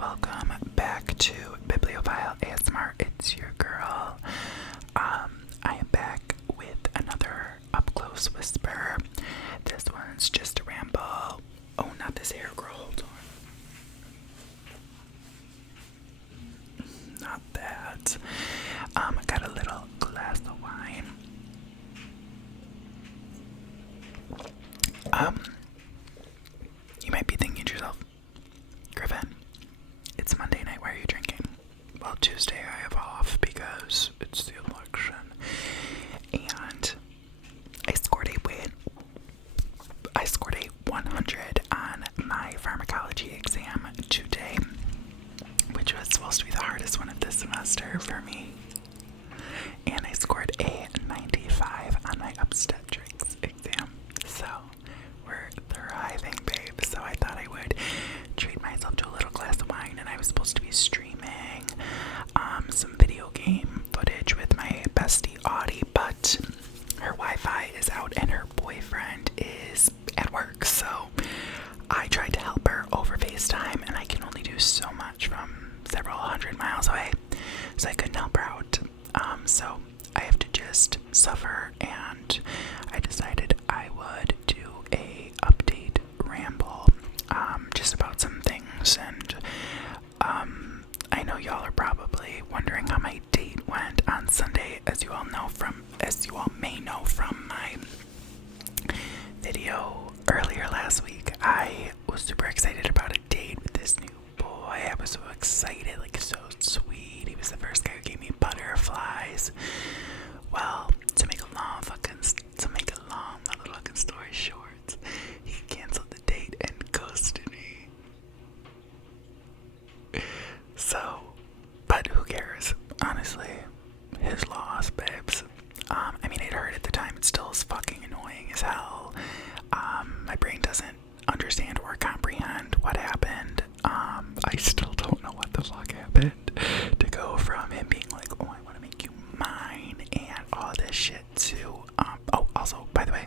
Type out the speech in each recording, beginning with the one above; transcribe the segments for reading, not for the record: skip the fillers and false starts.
welcome back to Bibliophile ASMR. It's your girl. I am back with another up-close whisper. This one's just a ramble. Oh, not this hair, girl. Hold on. Not that. I got a little glass of wine. You might be thinking to yourself, Griffin, it's Monday night, why are you drinking? Well, Tuesday I have off because it's the election. And I scored a 100 on my pharmacology exam today, which was supposed to be the hardest one of this semester for me. And I scored a 95 on my obstetrics exam. So we're thriving, babe. So I thought I would treat myself to a little glass of wine, and I was supposed to be streaming some video game footage with my bestie Audie, but her Wi-Fi is out and her boyfriend is at work, so I tried to help her over FaceTime, and I can only do so much from several hundred miles away, so I couldn't help her out. So I have to just suffer, and I decided I would do a update ramble, just about some things. And I know y'all are probably wondering how my date went on Sunday, as you all may know from my video earlier last week. I was super excited about a date with this new boy. I was so excited, like so sweet. He was the first guy who gave me butterflies. Well, to make a long motherfucking story short, he canceled the date and ghosted me. So, but who cares? Honestly, his loss, babes. I mean, it hurt at the time. It still is fucking annoying as hell. My brain doesn't understand or comprehend what happened. I still don't know what the fuck happened to go from him being like, oh, I want to make you mine and all this shit to, also, by the way,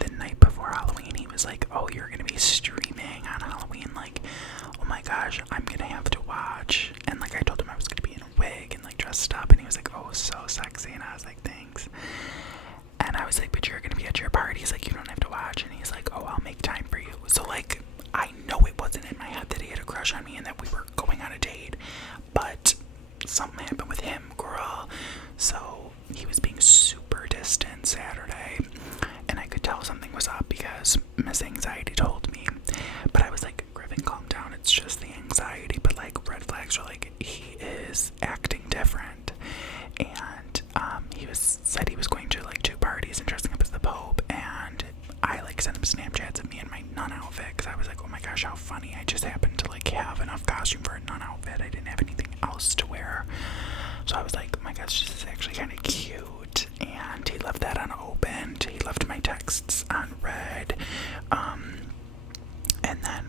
the night before Halloween, he was like, oh, you're gonna be streaming on Halloween, like, oh my gosh, I'm gonna have to watch. And like, I told him I was gonna be in a wig and like dressed up, and he was like, oh, so sexy. And I was like, thanks. And I was like, but you're gonna be at your party. He's like, you don't have to watch. And he's like, oh, I'll make time for you. So like, I know it wasn't in my head that he had a crush on me and that we were going on a date, but something happened with him, girl. So he was being super distant Saturday, and I could tell something was up because Miss Anxiety told me. But I was like, Griffin, calm down, it's just the anxiety. But like, red flags are like, he is acting different. And said he was going to like 2 parties and dressing up as the Pope, and I like sent him Snapchats of me in my nun outfit because I was like, oh my gosh, how funny. I just happened to like have enough costume for a nun outfit. I didn't have anything else to wear. So I was like, oh my gosh, this is actually kind of cute. And he left that unopened. He left my texts on read. And then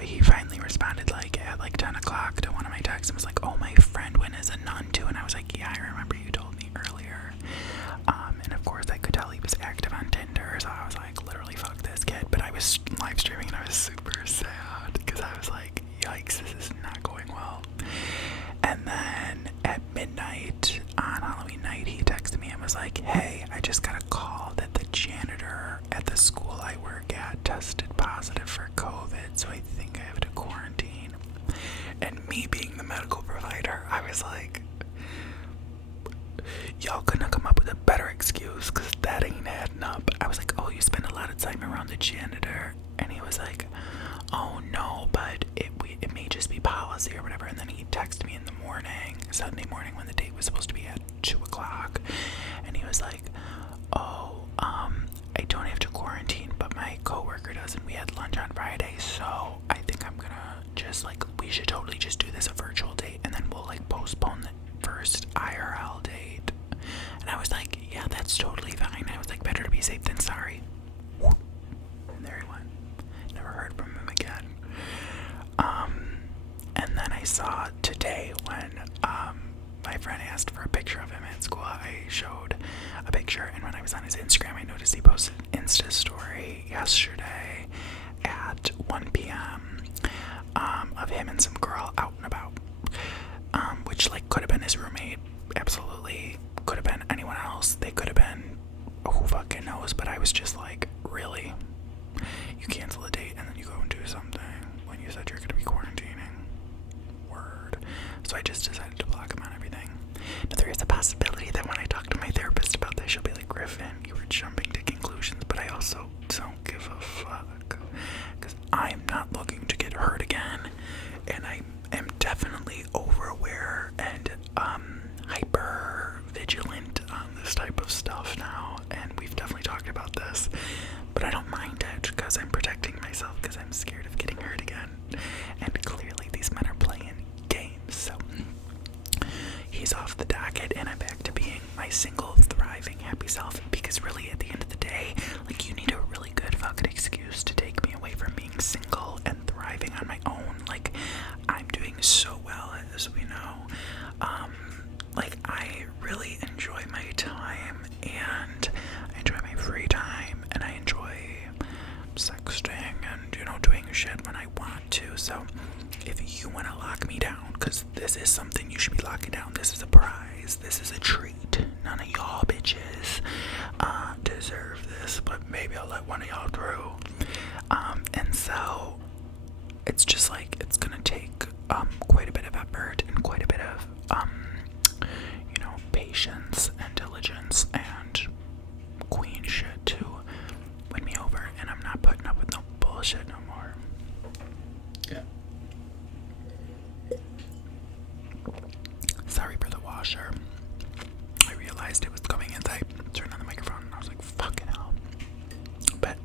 he finally responded like at like 10 o'clock to one of my texts and was like, oh, my friend went as a nun too. And I was like, yeah, I remember you told me earlier. And of course I could tell he was active on Tinder, so I was like, literally fuck this kid. But I was live streaming and I was super sad because I was like, yikes, this is not going well. And then at midnight on Halloween night, he texted me and was like, hey, I just got a call that the janitor at the school I work at tested positive for COVID, so I think I have to quarantine. And me being the medical provider, I was like, y'all couldn't have come up with a better excuse because that ain't adding up. I was like, oh, you spend a lot of time around the janitor. And he was like, oh no, but it may just be policy or whatever. And then he texted me in the morning, Sunday morning, when the date was supposed to be at 2 o'clock, and he was like, oh, I don't have to quarantine, but my coworker does, and we had lunch on Friday, so I think I'm gonna just like, we should totally just do this a virtual date, and then we'll like postpone the first IRL date. And I was like, yeah, that's totally fine. I was like, better to be safe than sorry. And there he went. Never heard from him again. And then I saw today when my friend asked for a picture of him at school, I showed a picture, and when I was on his Instagram, I noticed he posted an Insta story yesterday at 1 p.m. Of him and some girl So I just decided to block him on everything. Now there is a possibility that when I talk to my therapist about this, she'll be like, Griffin, you were jumping to conclusions, but I also don't give a fuck. Because I'm not looking to get hurt again. And I am definitely over-aware and hyper vigilant on this type of stuff now. And we've definitely talked about this. But I don't mind it because I'm protecting myself because I'm scared of getting hurt again. And clearly these men are playing games. So he's off the docket and I'm back to being my single, thriving, happy self. Because really at the end of the day, like, you need a really good fucking excuse to take me away from being single and thriving on my own. Like, I'm doing so well, as we know. Like, I really enjoy my time and I enjoy my free time and I enjoy sexting and, you know, doing shit when I want to. So if you want to lock me down, because this is something you should be locking down, this is a prize, this is a treat. None of y'all bitches deserve this, but maybe I'll let one of y'all through. And so it's just like, it's gonna take quite a bit of effort and quite a bit of you know, patience and diligence and queen shit to win me over, and I'm not putting up with no bullshit no more. Yeah. Sorry for the washer. I realized it was coming as I turned on the microphone and I was like, fucking hell. But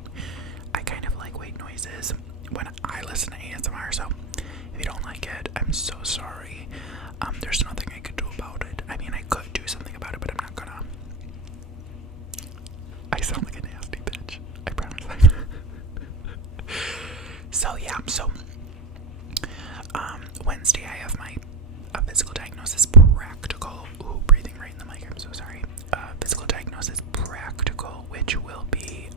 I kind of like white noises when I listen to ASMR, so if you don't like it, I'm so sorry. There's nothing I could do about it. I mean, I could do something about it, but I'm not gonna. I sound like a nasty bitch. I promise. So yeah, Wednesday I have my physical diagnosis practical. Ooh, breathing right in the mic. I'm so sorry. Physical diagnosis practical, which will be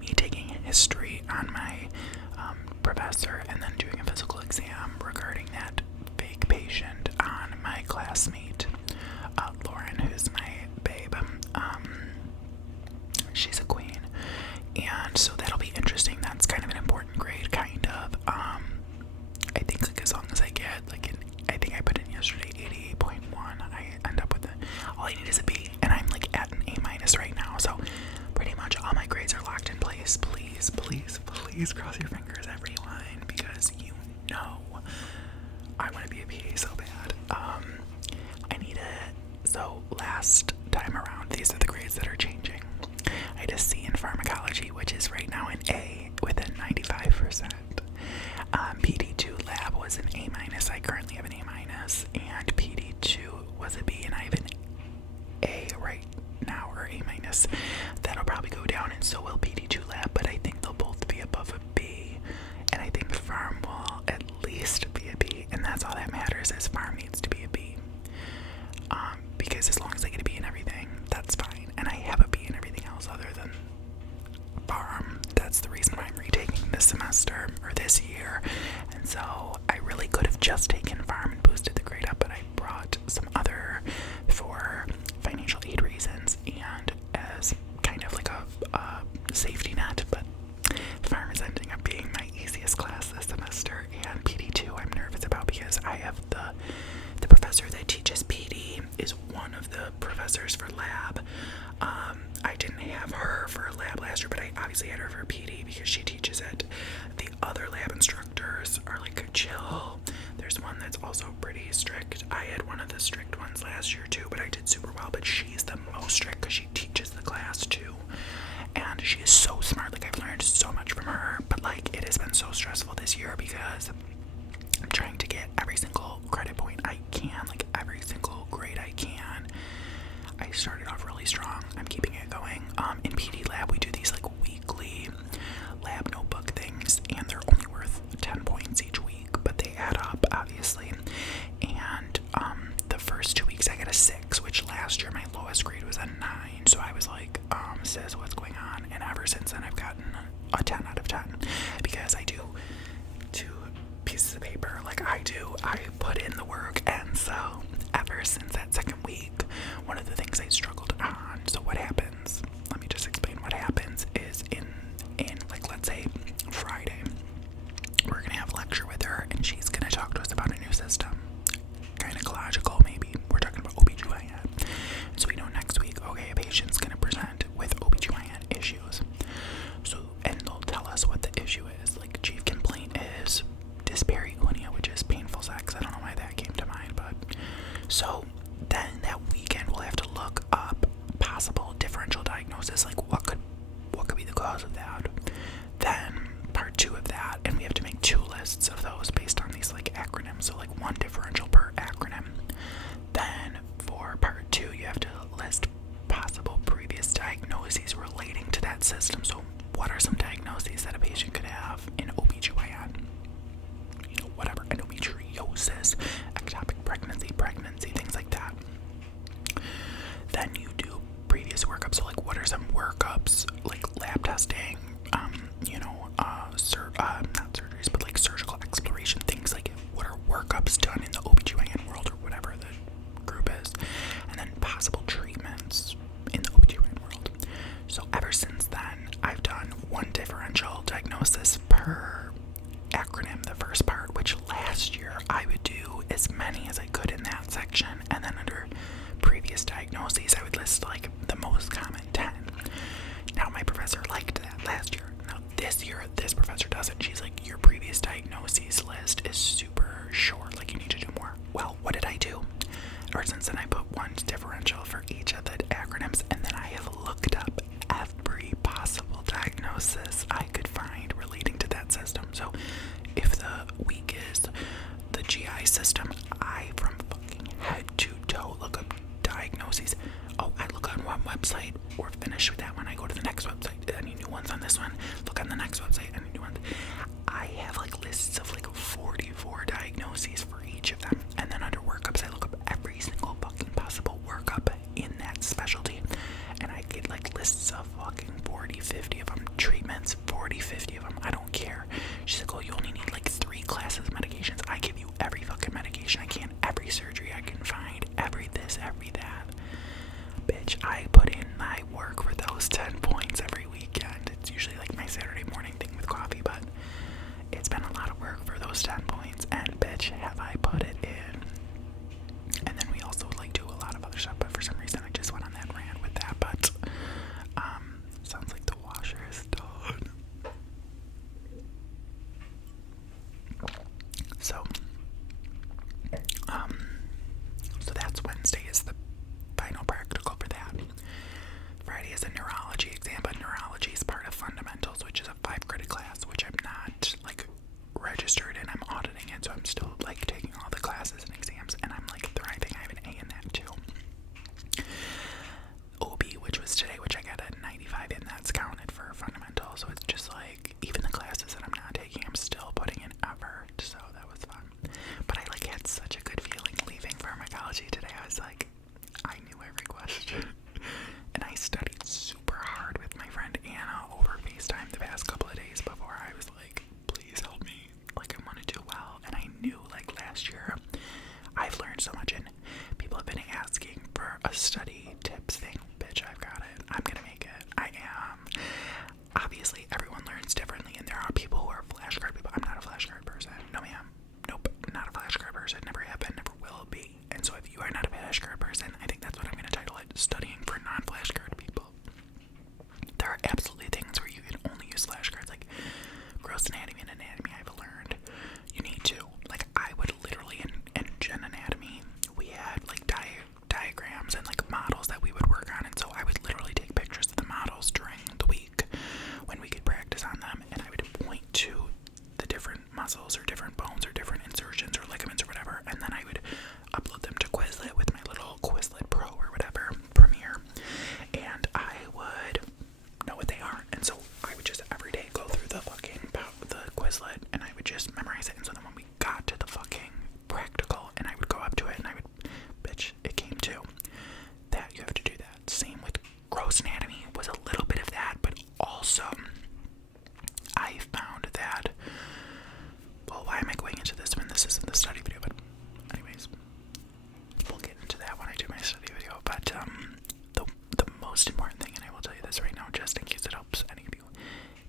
me taking history on my professor and then doing a physical exam regarding that fake patient on my classmate, Lauren, who's my babe. She's a queen, and so that'll be interesting. That's kind of an important grade, kind of. I think, like, as long as I get, like, I think I put in yesterday 88.1, I end up with all I need is a B, and I'm like at an A- right now, so pretty much all my grades are locked in place. Please, please, please cross your fingers, everyone, because you know I want to be a PA so bad. I need it. So last time around, these are the grades that are changing. I had a C in pharmacology, which is right now an A with a 95%. PD2 lab was an A-. I currently have an A-, and PD2 was a B, and I have an A right now, or A-. That'll probably go down, and so will PD2 lab, but I think they'll both be above a B, and I think Pharm will at least be a B, and that's all that matters, is Pharm needs to be a B. Because as long as I get a B in everything, that's fine, and I have a B in everything else other than Pharm. That's the reason why I'm retaking this semester, or this year, and so I really could have just taken Pharm and boosted the grade up, but I brought some other for financial aid reasons and as kind of like a safety net, but Pharm is ending up being my easiest class this semester, and PD2 I'm nervous about because I have the professor that teaches PD is one of the professors for lab. I didn't have her for lab last year, but I obviously had her for PD because she teaches it. The other lab instructors are like chill. There's one that's also pretty strict. I had one of the strict ones last year too, but I did super well. But she's the most strict because she teaches the class too, and she is so smart. Like, I've learned so much from her, but like, it has been so stressful this year because I'm trying to get every single credit point I can, like every single grade I can. I started off really strong. I'm keeping it going. In PD lab, we do these like weekly lab notebook things, and they're only worth 10 points each week, but they add up, obviously. And the first 2 weeks I got a 6, which last year my lowest grade was a 9. So I was like, sis, what's going on? And ever since then, I've gotten a 10 out of 10 because I do 2 pieces of paper like I do. I put in the work, and so ever since that second week, one of the things I struggled on. So what happens? Let me just explain what happens is in like, let's say Friday, we're gonna have a lecture with her, and she's gonna talk to us about a new system. diagnosis, like what could be the cause of that. Then part 2 of that, and we have to make 2 lists of those based on these like acronyms, so like 1 differential per acronym. Then for part 2, you have to list possible previous diagnoses relating to that system. So what are some diagnoses that a patient could have in OB-GYN? Whatever, endometriosis, ectopic pregnancy, things like that. Then you do previous workups. So like, what are some workups, like lab testing, not surgeries, but like surgical exploration, things like what are workups done in the OB-GYN world or whatever the group is, and then possible treatments in the OB-GYN world. So ever since then, I've done 1 differential diagnosis per acronym, the first part, which last year I would do as many as I could in that section, and then under previous diagnoses I would list like the most common 10. Now my professor liked that last year. Now this year this professor doesn't. She's like, your previous diagnoses list is super short, like you need to do more. Well, what did I do? Ever since then I put 1 differential for each of the acronyms, and then I have looked up every possible diagnosis I could find relating to that system. So if the week is the GI system, I from fucking head to toe look up diagnoses. Oh, I look on one website, or finish with that one, I go to the next website. Any new ones on this one? Look on the next website. Any new ones? I have like lists of like 44 diagnoses for each of them, and then under workups I look up every single fucking possible workup in that specialty, and I get like lists of fucking 40, 50 of them, treatments, 40, 50 of them, I don't care. She's like, oh, you only need like 3 classes of medications. I give you every fucking medication I can, every surgery I can find, every this, every that. Bitch, I put in my work for those 10 points every weekend. It's usually like my Saturday morning thing with coffee, but it's been a lot of work for those 10 points, and bitch, have I put it in. And then we also like do a lot of other stuff, but for some reason I just went on that rant with that. But sounds like the washer is done. So that's Wednesday is the final practical for that. Friday is a neurology exam, but neurology is part of fundamentals, which is a 5-credit class, which I'm not like registered in. I'm auditing it, so I'm still like taking all the classes and exams, and I'm like thriving. I have an A in that too. OB, which was today, which I got a 95 in, that's counted for fundamental. So it's just like, even the classes that I'm not taking, I'm still putting in effort. So that was fun. But I like had such a good feeling leaving pharmacology today. I was like, I knew every question. And I studied super hard with my friend Anna over FaceTime the past couple of days before. I was like, please help me. Like, I want to do well. And I knew, like, last year, I've learned so much. And people have been asking for a study tips thing. Bitch, I've got it. I'm gonna make it. I am. Obviously, everyone learns differently. And there are people who are flashcard people. I'm not a flashcard person. No, ma'am. Nope. Not a flashcard person. Never have been. Never will be. And so if you are not a flashcard person, I think that's what I'm going to title it, studying for non-flashcard people. There are absolutely things where you can only use flashcards, like gross anatomy and anatomy. I've learned you need to. Like, I would literally, in gen anatomy, we had like diagrams and like models that we would work on, and so I would literally take pictures of the models during the week when we could practice on them, and I would point to the different muscles or different bones or different insertions or ligaments or whatever, and then I would upload them to Quizlet with my little Quizlet Pro or whatever, Premiere, and I would know what they are. And so I would just every day go through the Quizlet, and I would just memorize it. And so then when we got to the fucking practical, and I would go up to it, and I would, bitch, it came to that. You have to do that. Same with gross anatomy, was a little bit of that, but also I found that, well, why am I going into this when this isn't the study video? But anyways, we'll get into that when I do my study video. But the most important thing, and I will tell you this right now, just in case it helps any of you,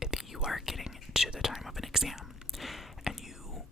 if you are getting to the time of an exam and you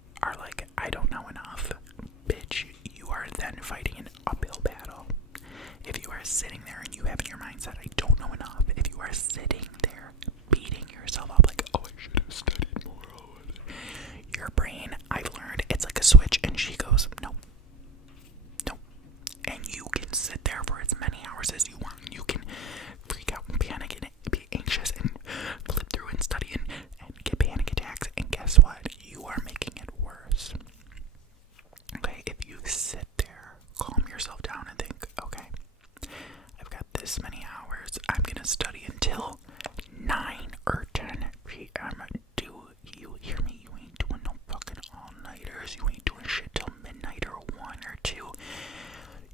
hours, you ain't doing shit till midnight or 1 or 2,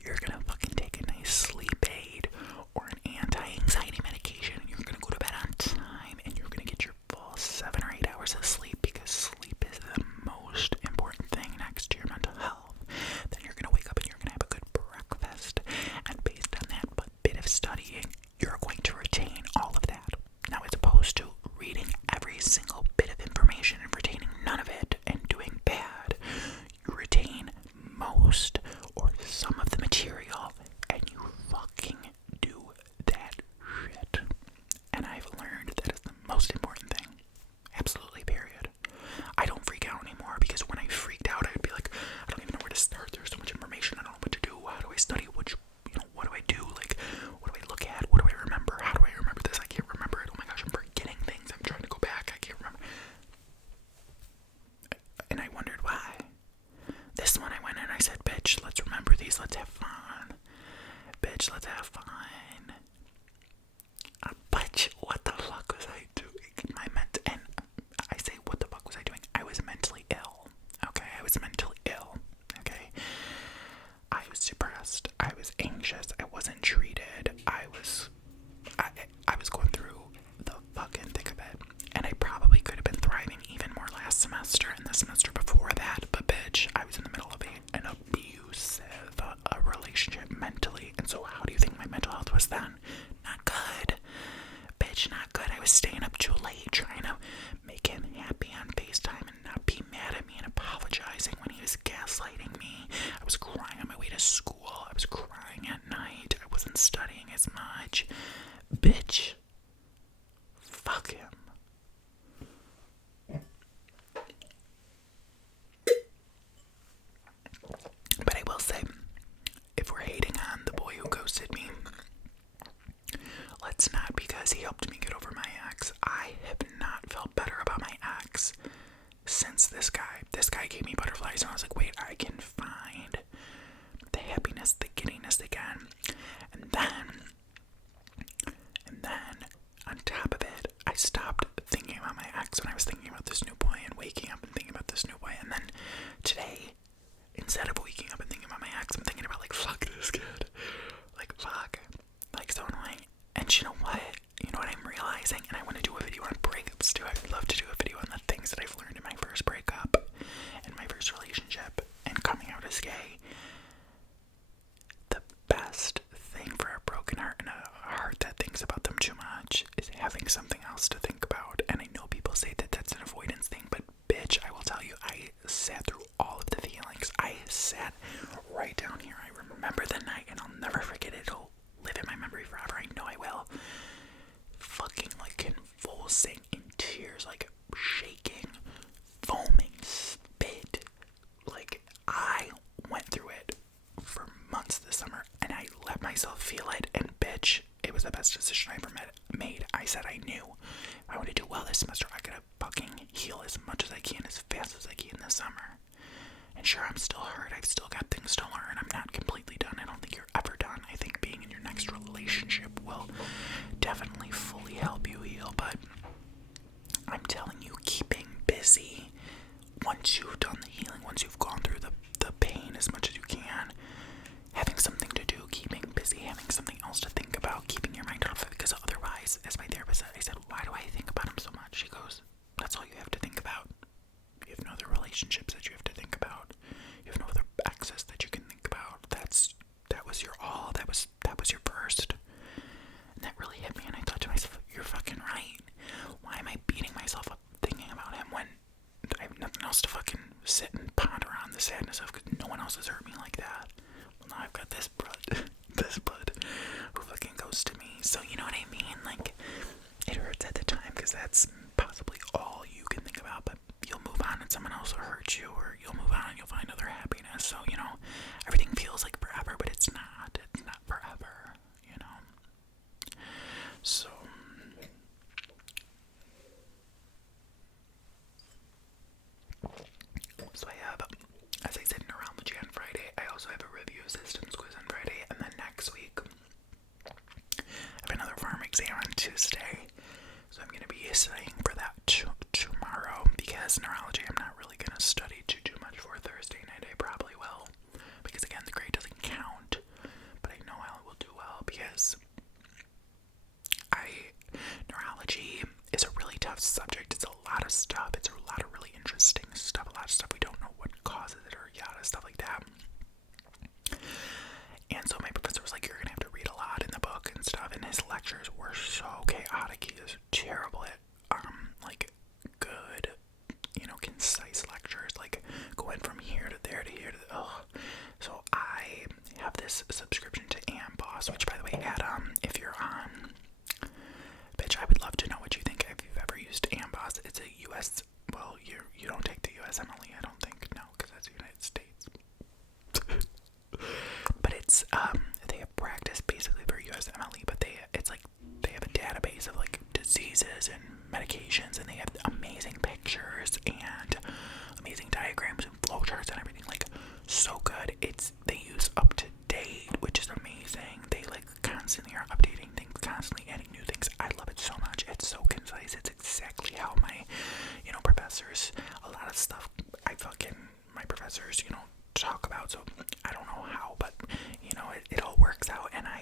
you're gonna fucking take a nice sleep aid or an anti-anxiety medication, and you're gonna go to bed on time, and you're gonna get your full 7 or 8 hours of sleep, because sleep is the most important thing next to your mental health. Then you're gonna wake up and you're gonna have a good breakfast, and based on that bit of studying, you're going to retain all of that. Now, as opposed to reading every single bit of information and retaining none of it and doing bad, you retain most or some of the material and you fucking do that shit. And I've learned that is the most important thing. Absolutely, period. I don't freak out anymore, because when I freaked out, I would be like, I don't even know where to start. There's so much information. I don't know what to do. How do I study? What do I do? Like, what do I look at? What do I remember? How do I remember this? I can't remember it. Oh my gosh, I'm forgetting things. I'm trying to go back. I can't remember. And I wondered why. This one, I went in and I said, bitch, let's remember these. Let's have fun. Bitch, let's have fun. But what the fuck was I doing? And I say, what the fuck was I doing? I was mentally ill. Okay, I was mentally ill. Okay, I was depressed. I was anxious. I wasn't treated. I was going through the fucking thick of it. And I probably could have been thriving even more last semester and the semester before that. But bitch, I was in the middle of an abusive relationship mentally. And so how do you think my mental health was then? Not good. Bitch, not good. I was staying up too late trying to make him happy on FaceTime and not be mad at me and apologizing when he was gaslighting me. I was crying on my way to school. I was crying at night. I wasn't studying as much. Bitch. Fuck him. But I will say, if we're hating on the boy who ghosted me, let's not, because he helped me get over my ex. I have not felt better about my ex since this guy. This guy gave me butterflies, and I was like, wait, I can find the happiness, the giddiness again. And then, on top of it, I stopped thinking about my ex when I was thinking about this new boy and waking up and thinking about this new boy. And then today, instead of waking up and thinking about my ex, I'm thinking about, like, fuck this kid. Like, fuck. Like, so annoying. And you know what? You know what I'm realizing? And I want to do a video on breakups too. I would love to do a video on the things that I've learned in my first breakup and my first relationship and coming out as gay. The best thing for a broken heart and a heart that thinks about them too much is having something else to think about. And I know people say that that's an avoidance thing, but bitch, I will tell you, I sat through all of the feelings. I sat right down here. I remember the night, and I'll never forget it. It'll live in my memory forever. I know I will. Fucking like convulsing in tears, like shaking, foaming, spit. Like, I went through it for months this summer, and I let myself feel it, and bitch, it was the best decision I ever made. I said I knew if I want to do well this semester, I gotta fucking heal as much as I can, as fast as I can this summer. And sure, I'm still hurt. I've still got things to learn. I'm not completely done. I don't think you're ever done. I think being in your next relationship will definitely fully help you heal. But I'm telling you, keeping busy once you've done the healing, once you've gone through the pain as much as you can, having something to do, keeping busy, having something else to think about, keeping your mind off it. Because otherwise, as my therapist said, I said, why do I think about him so much? She goes, that's all you have to think about. You have no other relationships that you have to think about. You have no other exes that you can think about. That was your all. That was your first. And that really hit me, and I thought to myself, you're fucking right. Why am I beating myself up thinking about him when I have nothing else to fucking sit and ponder on the sadness of, because no one else has hurt me like that. Well, now I've got this blood who fucking goes to me. So you know what I mean? Like, it hurts at the time because that's possibly all you can think about, but you'll move on and someone else will hurt you, or you'll move on and you'll find other happiness. So, you know, everything feels like forever, but it's not. It's not forever, you know. So I have, as I said, Neurology on Friday. I also have a review systems quiz on Friday, and then next week I have another pharm exam on Tuesday. So I'm going to be studying for that tomorrow, because Neurology I'm not really going to study too much for. medications, and they have amazing pictures and amazing diagrams and flowcharts and everything, like, so good. They use up to date, which is amazing. They like constantly are updating things, constantly adding new things. I love it so much. It's so concise. It's exactly how my, professors, a lot of stuff my professors, talk about. So I don't know how, but it all works out. And I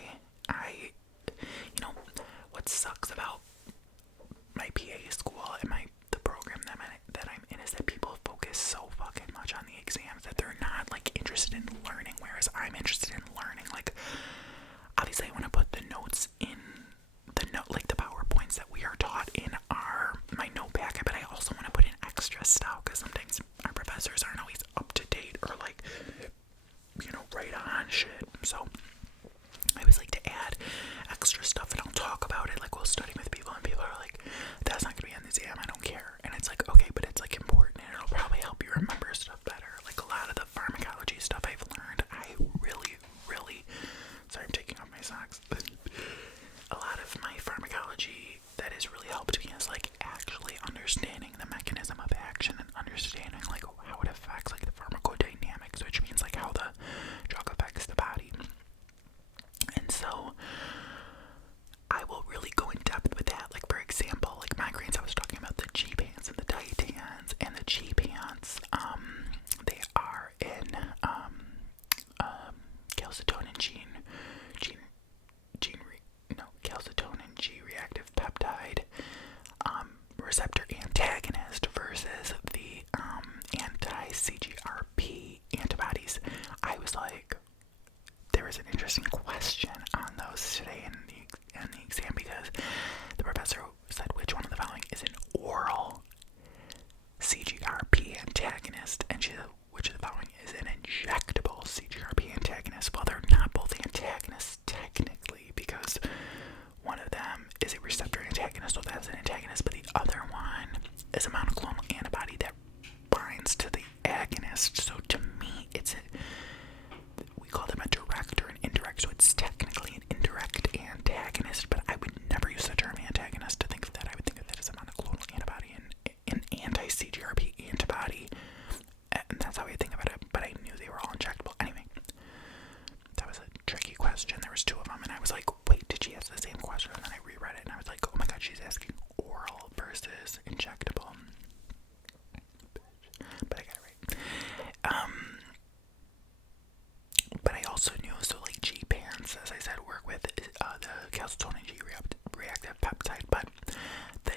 what sucks about my PA school and the program that I'm in is that people focus so fucking much on the exams that they're not like interested in learning, whereas I'm interested in learning. Like, obviously I want to put the notes in the PowerPoints that we are taught in my note packet, but I also want to put in extra stuff because sometimes our professors aren't always up to date or like right on shit. So I always like to add extra stuff, and I'll talk about it. Like, we'll study with people, and people are like, "That's not gonna be on the exam. I don't care." And it's like, okay, but it's like important, and it'll probably help you remember stuff better. Like a lot of the pharmacology stuff I've learned, I really, really. Sorry, I'm taking off my socks. But a lot of my pharmacology that has really helped me is like actually understanding the mechanism of action and understanding like how it affects like the pharmacodynamics, which means like how the drug affects the body. And so I will really go in depth with that. Like, for example, like migraines, I was talking about the G-pants and the dietans, and the G-pants, they are in calcitonin calcitonin G-reactive peptide receptor antagonist versus the anti-CGRP antibodies. I was like, there was an interesting question on those today in the exam, because the professor said, which one of the following is an oral CGRP antagonist, and she said, which of the following is an injectable CGRP antagonist? Well, they're not both antagonists technically, because one of them is a receptor antagonist, so that's an antagonist, but the other one is a monoclonal antibody that binds to the agonist. So to me, we call them a direct or an indirect, so it's technically an indirect antagonist, but I would never use the term antagonist to think of that. I would think of that as a monoclonal antibody and an anti-CGRP antibody, and that's how I think about it, but I knew they were all injectable. Anyway, that was a tricky question. There was two of them, and I was like, wait, did she ask the same question? And then I reread it, and I was like, oh my god, she's asking oral versus injectable. But I got it right. But I also knew, so like G-pants, as I said, work with the calcitonin G-reactive peptide, but the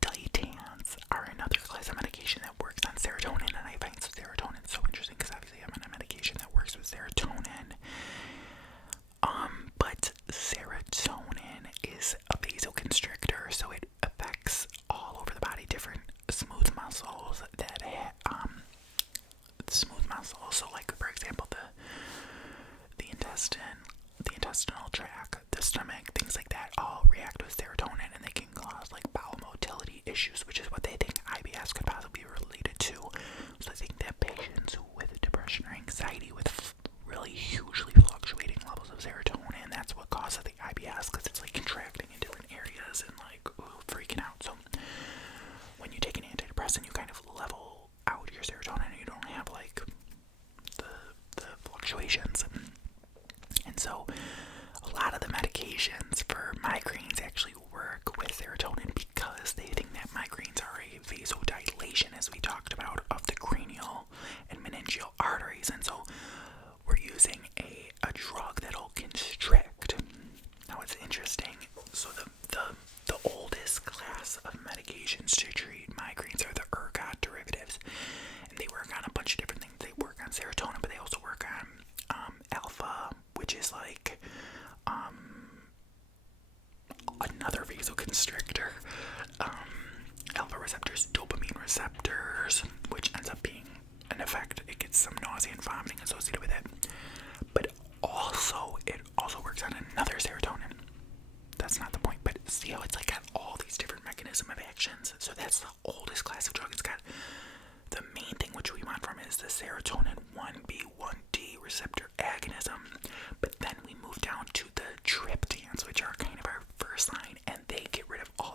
dietans are another class of medication that works on serotonin, and I find serotonin so interesting because obviously I'm on a medication that works with serotonin. But serotonin is a vasoconstrictor, so it affects all over the body, different smooth muscles that so like, for example, the intestinal tract, the stomach, things like that all react with serotonin, and they can cause like bowel motility issues, which is what they think IBS could possibly be related to. So I think that patients with depression or anxiety with really hugely fluctuating levels of serotonin, that's what causes the IBS, because it's like contracting in different areas and like freaking out. So when you take an antidepressant, you kind of level out your serotonin, and you don't have like the fluctuations. And so a lot of the medications for migraines actually work with serotonin because they think that migraines are a vasodilation, as we talked about, of the cranial and meningeal arteries. And so we're using a drug that'll constrict. Now it's interesting. So the oldest class of medications to treat migraines are the ergot derivatives, and they work on a bunch of different things. They work on serotonin, but they also work on alpha, which is like another vasoconstrictor. Alpha receptors, dopamine receptors, which ends up being an effect. It gets some nausea and vomiting associated with it. But also, it also works on another serotonin. That's not the point, but see how it's like got all these different mechanism of actions. So that's the oldest class of drug. It's got the main thing which we want from it is the serotonin 1B, 1D receptor agonism. But then we move down to the triptans, which are kind of our first line, and they get rid of all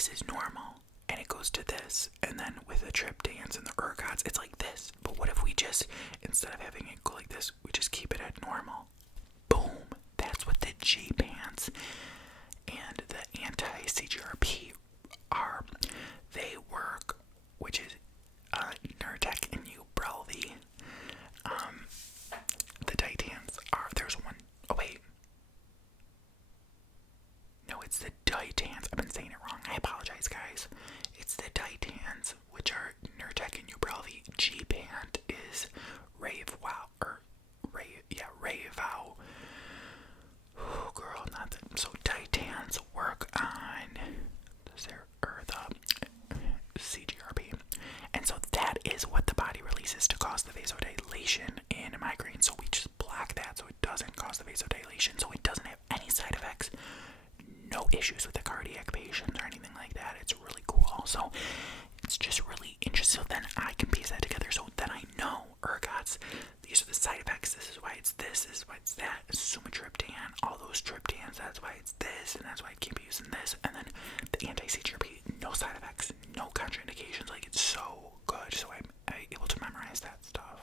this is normal, and it goes to this, and then with the triptans and the ergots, it's like this. But what if we just, instead of having it go like this, we just keep it at normal? Boom! That's what the G-pants and the anti-CGRP are. They work, which is Nurtec and Ubrelvy. The Titans are, there's one, oh wait. No, it's the Titans. I've been saying it wrong. I apologize, guys. It's the Titans, which are Nurtec and Ubrelvy. G-pant is Ravow, Ravow. Oh, girl, not that. So Titans work on the CGRP, and so that is what the body releases to cause the vasodilation in migraine. So we just block that so it doesn't cause the vasodilation, so it doesn't have any side effects, no issues with the cardiac patients or anything like that. It's really cool. So it's just really interesting. So then I can piece that together. So then I know ergots, these are the side effects. This is why it's this is why it's that. Sumatriptan, all those triptans, that's why it's this, and that's why it can't be used in this. And then the anti-CGRP, no side effects, no contraindications. Like, it's so good. So I'm able to memorize that stuff.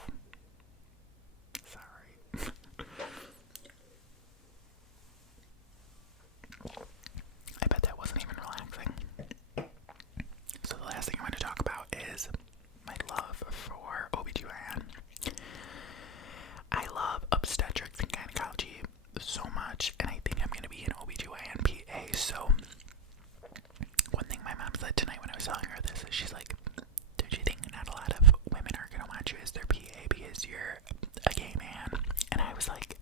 Sorry. I bet that wasn't even relaxing. So the last thing I want to talk about is my love for OB-GYN. I love obstetrics and gynecology so much, and I think I'm going to be an OB-GYN PA. So one thing my mom said tonight when I was telling her this is, she's like, don't you think not a lot of women are going to want you as their PA because you're a gay man? And I was like,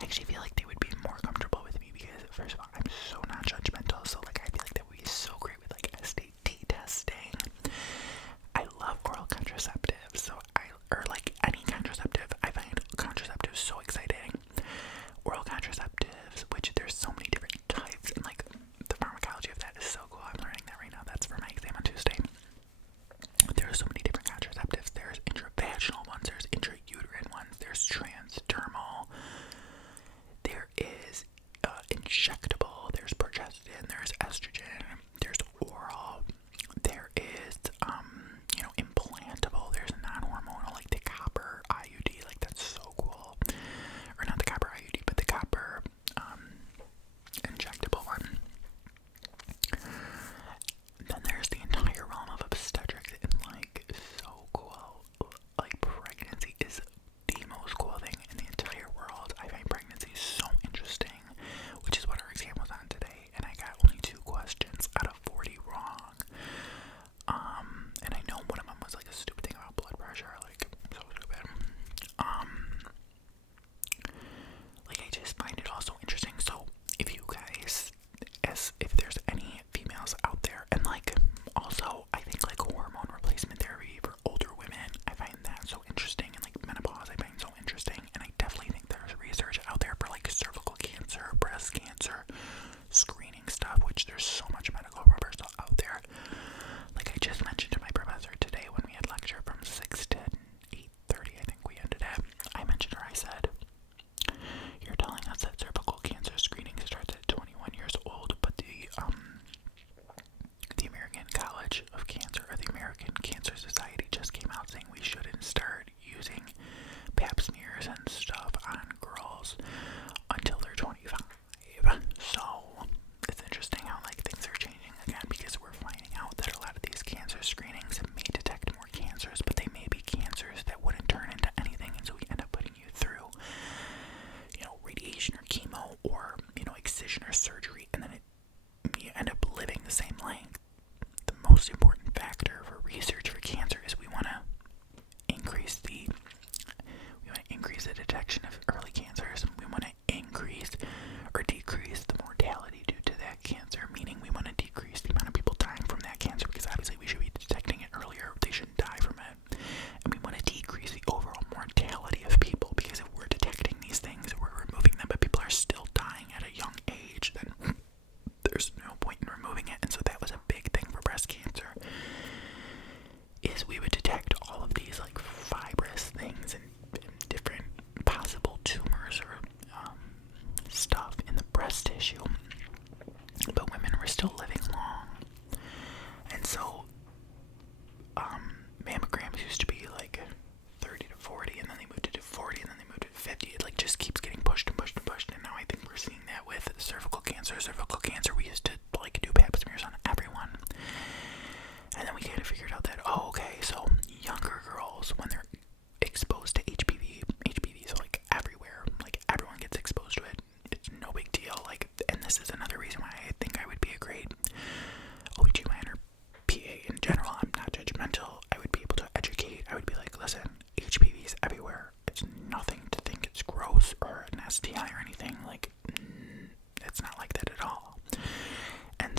I actually feel like they would be more comfortable with me because, first of all, I'm so non-judgmental. So like, I feel like that would be so great with like STD testing. I love oral contraceptives, so or like any contraceptive. I find contraceptives so exciting. Oral contraceptives, which there's so many different types, and like the pharmacology of that is so cool. I'm learning that right now. That's for my exam on Tuesday. There are so many different contraceptives. There's intravaginal ones, there's intrauterine ones, there's transdermal, there is injectable, there's progestin, there's estrogen, there's oral, there is implantable, there's non-hormonal, like the copper IUD, like that's so cool. Or not the copper IUD, but the copper injectable one. Then there's the entire realm of obstetrics, and like, so cool. Like, pregnancy is the most cool thing in the entire world. I find pregnancy so interesting, which is what our exam was on today, and I got only 2 questions out of 40 wrong. And I know one of them was like a stupid thing about blood pressure, like, so stupid. Like, I just find it all so interesting. So if you guys, if there's any females out there, and like, also I think like hormone replacement therapy for older women, I find that so interesting, and like menopause I find so interesting, and I definitely think there's research out there for like cervical cancer, breast cancer, screening stuff, which there's so much medical rubber stuff out there. Like I just mentioned to my professor today when we had lecture from 6 to 8:30, I think we ended at, I mentioned her, I said, you're telling us that cervical cancer screening starts at 21 years old, but the American College of Cancer, or the American Cancer Society, just came out saying we shouldn't start using pap smears and stuff on girls until they're 25. So it's interesting how like things are changing again, because we're finding out that a lot of these cancer screenings may detect more cancers, but they may be cancers that wouldn't turn into anything, and so we end up putting you through, radiation or chemo or, excision or surgery, and then you end up living the same length. The most important factor for research for cancer is we want to increase the detection of early cancers. We want to increase or decrease the mortality due to that cancer, meaning we want to decrease the amount of people dying from that cancer, because obviously we should be detecting it earlier. They shouldn't die from it. And we want to decrease the overall mortality of people, because if we're detecting these things, we're removing them, but people are still dying at a young age, then there's no point in removing it. And so that was a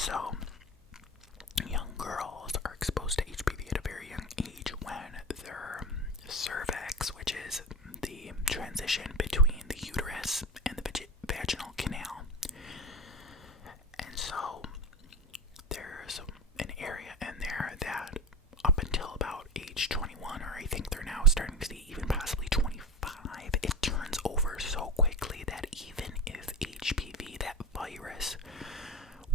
so young girls are exposed to HPV at a very young age when their cervix, which is the transition between the uterus and the vaginal canal. And so there's an area in there that up until about age 21, or I think they're now starting to see even possibly 25, it turns over so quickly that even if HPV, that virus,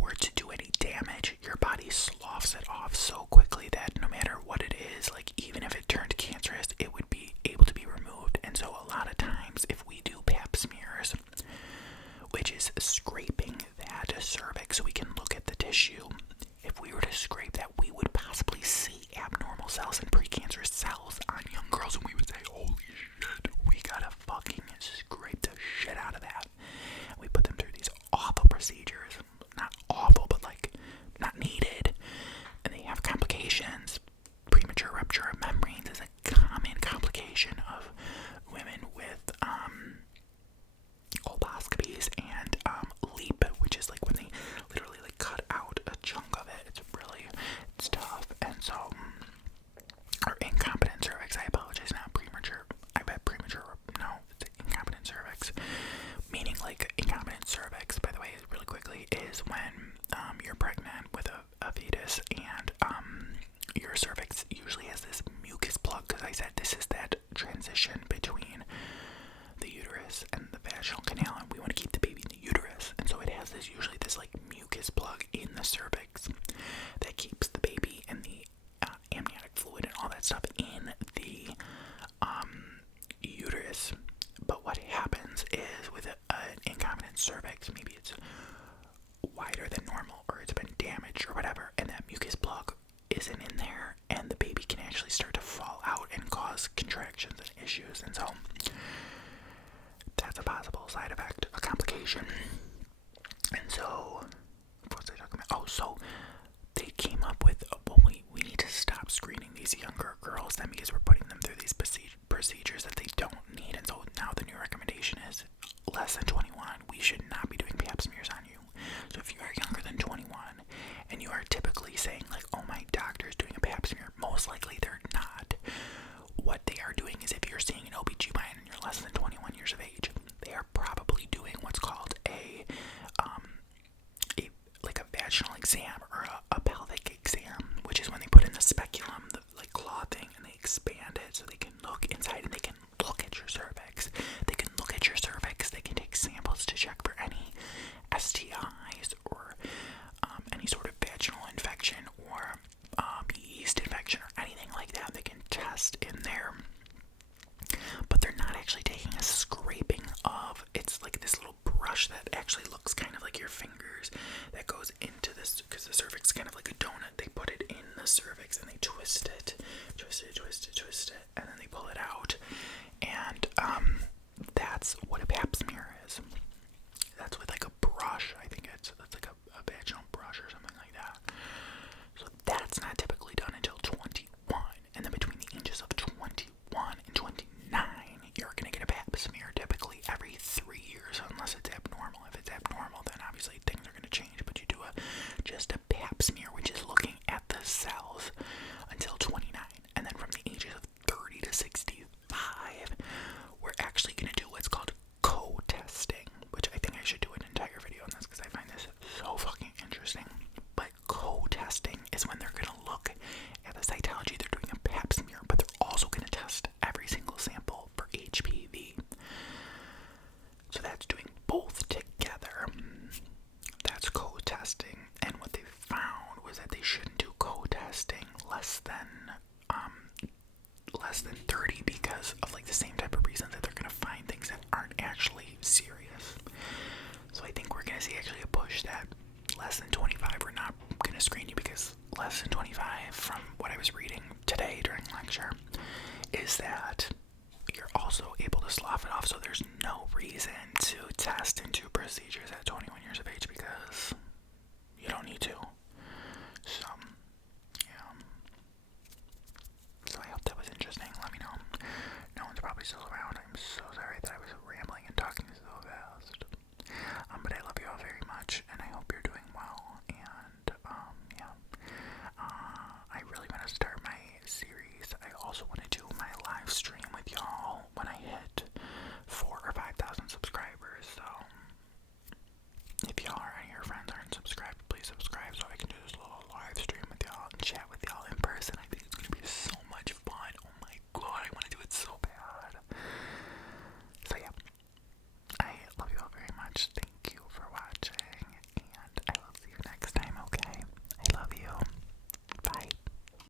were to do any damage, your body sloughs it off so quickly that no matter what it is, like even if it turned cancerous, it would be able to be removed. And so a lot of times if we do pap smears, which is scraping that cervix so we can look at the tissue, if we were to scrape that, we would possibly see abnormal cells and precancerous cells on young girls, and we would say, holy shit, we gotta fucking scrape the shit out of that. And we put them through these awful procedures. Not awful, but like not needed. And they have complications. Premature rupture of membranes is a common complication of women with colposcopies and LEAP, which is like when they literally like cut out a chunk of it. It's tough. And so, or incompetent cervix, I apologize, not premature. I bet premature, no, it's incompetent cervix. Meaning like incompetent cervix, by the way, really quickly, is when you're pregnant with a fetus and your cervix usually has this mucus plug, because I said this is that transition between the uterus and the vaginal canal, and we want to keep the baby in the uterus, and so it has this usually this like mucus plug in the cervix that keeps the baby and the amniotic fluid and all that stuff in the uterus. But what happens is with an incompetent cervix, maybe it's wider than normal or it's been damaged or whatever, and that mucus plug isn't in there, and the baby can actually start to fall out and cause contractions and issues. And so that's a possible side effect, a complication. And so what was I talking about? Oh, so they came up with, well, we need to stop screening these younger girls then, because we're putting them through these procedures that they don't need. And so now the new recommendation is less than 21, we should not be doing pap smears on you. So if you are younger than 21 and you are typically saying like, oh, my doctor's doing a pap smear, most likely they're not. What they are doing is, if you're seeing an OB-GYN and you're less than 21 years of age, they are probably doing what's called a vaginal exam or a pelvic exam, which is when they put in the speculum, the like claw thing, and they expand it so they can look inside and they can look at your cervix. They can look at your cervix. They can take samples to check for any STIs or any sort of vaginal infection or yeast infection or anything like that. They can test in there, but they're not actually taking a scraping of. It's like this little brush that actually looks kind of like your fingers that goes into this, because the cervix is kind of like a donut. They put it in the cervix and they twist it, and then they pull it out. And that's what a pap smear is. That's with like a brush. I think it's like a vaginal brush or something like that. So that's not typically done until 21. And then between the ages of 21 and 29, you're going to get a pap smear typically every 3 years, unless it's abnormal. If it's abnormal, then obviously things are going to change. But you do just a pap smear, which is looking at the cells until 29. And then from the ages of 30 to 65, we're actually going to do what's called co-testing, which I think I should do an entire video on this because I find this so fucking interesting. But co-testing is when they're going to look at the cytology. They're doing a pap smear, but they're also going to test every single sample for HPV. So that's doing both together. That's co-testing. And what they found was that they shouldn't do co-testing less than 30, because of like the same type of reasons that they're going to find things that aren't actually serious. So I think we're going to see actually a push that less than 25 we're not